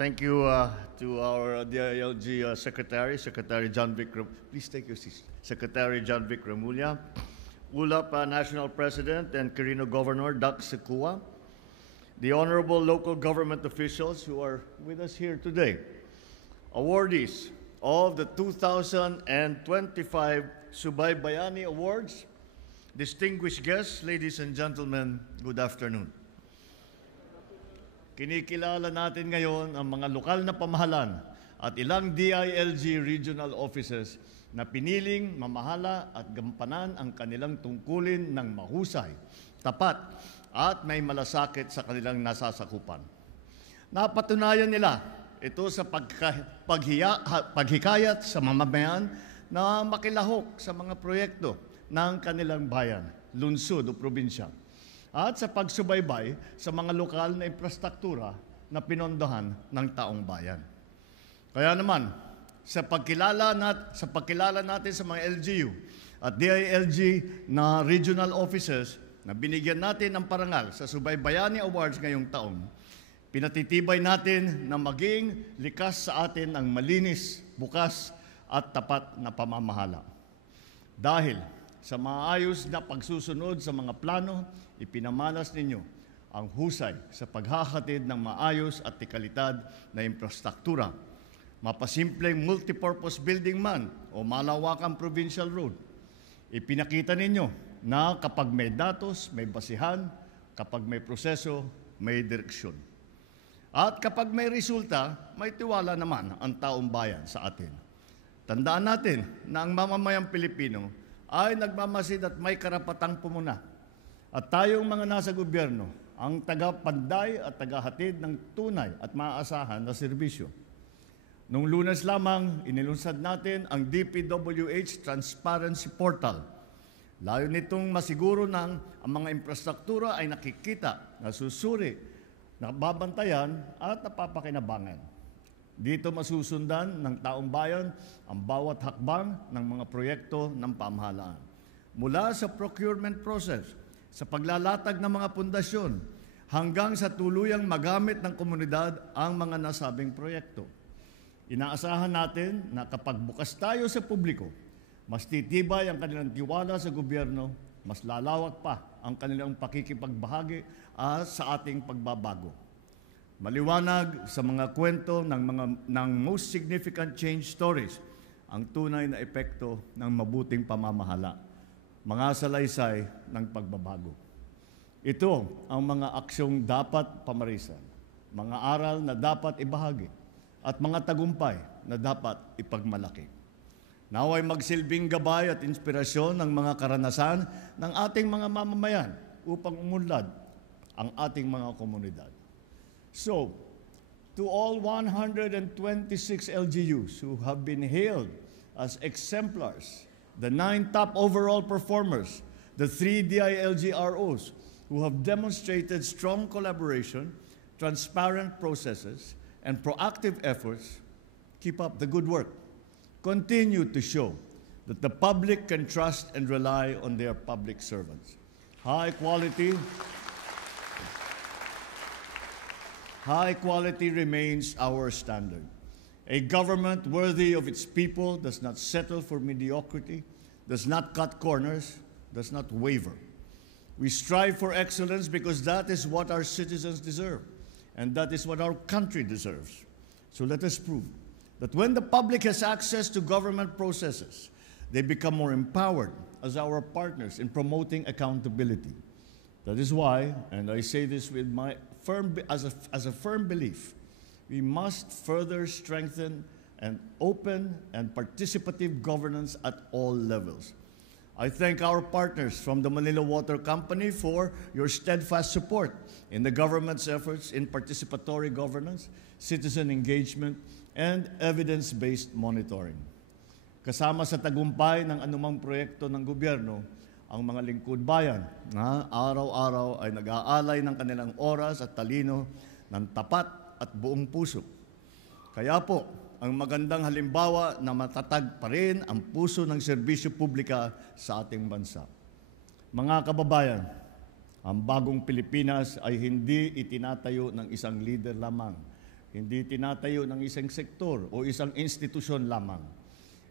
Thank you to our DILG Secretary John Vic. Please take your seat. Secretary John Vic Remulla, ULAP National President and Quirino Governor Doc Secua, the honorable local government officials who are with us here today, awardees of the 2025 Subaybayani Awards, distinguished guests, ladies and gentlemen, good afternoon. Kinikilala natin ngayon ang mga lokal na pamahalaan at ilang DILG regional offices na piniling mamahala at gampanan ang kanilang tungkulin ng mahusay, tapat at may malasakit sa kanilang nasasakupan. Napatunayan nila ito sa paghikayat sa mamamayan na makilahok sa mga proyekto ng kanilang bayan, lungsod o probinsya, at sa pagsubaybay sa mga lokal na infrastruktura na pinondohan ng taong bayan. Kaya naman, sa pagkilala natin sa mga LGU at DILG na regional offices na binigyan natin ng parangal sa Subaybayani Awards ngayong taon, pinatitibay natin na maging likas sa atin ang malinis, bukas at tapat na pamamahala. Dahil sa maayos na pagsusunod sa mga plano, ipinamalas ninyo ang husay sa paghahatid ng maayos at dekalidad na infrastruktura, mapasimpleng multipurpose building man o malawakang provincial road. Ipinakita ninyo na kapag may datos, may basihan, kapag may proseso, may direksyon. At kapag may resulta, may tiwala naman ang taong bayan sa atin. Tandaan natin na ang mamamayang Pilipino ay nagmamasid at may karapatang pumuna. At tayong mga nasa gobyerno, ang tagapanday at tagahatid ng tunay at maaasahan na serbisyo. Noong Lunes lamang, inilunsad natin ang DPWH Transparency Portal. Layo nitong masiguro na ang mga infrastruktura ay nakikita, nasusuri, nababantayan at napapakinabangan. Dito masusundan ng taong bayan ang bawat hakbang ng mga proyekto ng pamahalaan. Mula sa procurement process, sa paglalatag ng mga pundasyon, hanggang sa tuluyang magamit ng komunidad ang mga nasabing proyekto. Inaasahan natin na kapag bukas tayo sa publiko, mas titibay ang kanilang tiwala sa gobyerno, mas lalawak pa ang kanilang pakikipagbahagi sa ating pagbabago. Maliwanag sa mga kwento ng most significant change stories ang tunay na epekto ng mabuting pamamahala, mga salaysay ng pagbabago. Ito ang mga aksyong dapat pamarisan, mga aral na dapat ibahagi, at mga tagumpay na dapat ipagmalaki. Naway magsilbing gabay at inspirasyon ng mga karanasan ng ating mga mamamayan upang umunlad ang ating mga komunidad. So, to all 126 LGUs who have been hailed as exemplars, the 9 top overall performers, the 3 DILG ROs who have demonstrated strong collaboration, transparent processes, and proactive efforts, keep up the good work. Continue to show that the public can trust and rely on their public servants. High quality remains our standard. A government worthy of its people does not settle for mediocrity, does not cut corners, does not waver. We strive for excellence because that is what our citizens deserve, and that is what our country deserves. So let us prove that when the public has access to government processes, they become more empowered as our partners in promoting accountability. That is why, and I say this with my as a firm belief, we must further strengthen an open and participative governance at all levels. I thank our partners from the Manila Water Company for your steadfast support in the government's efforts in participatory governance, citizen engagement, and evidence-based monitoring. Kasama sa tagumpay ng anumang proyekto ng gobyerno, ang mga lingkod bayan na araw-araw ay nag-aalay ng kanilang oras at talino ng tapat at buong puso. Kaya po, ang magandang halimbawa na matatag pa rin ang puso ng serbisyo publika sa ating bansa. Mga kababayan, ang bagong Pilipinas ay hindi itinatayo ng isang leader lamang, hindi tinatayo ng isang sektor o isang institusyon lamang.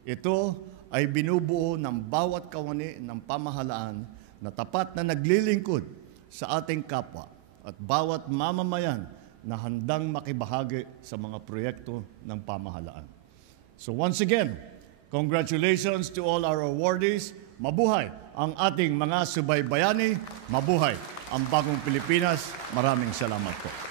Ito ay binubuo ng bawat kawani ng pamahalaan na tapat na naglilingkod sa ating kapwa at bawat mamamayan na handang makibahagi sa mga proyekto ng pamahalaan. So once again, congratulations to all our awardees. Mabuhay ang ating mga subaybayani. Mabuhay ang bagong Pilipinas. Maraming salamat po.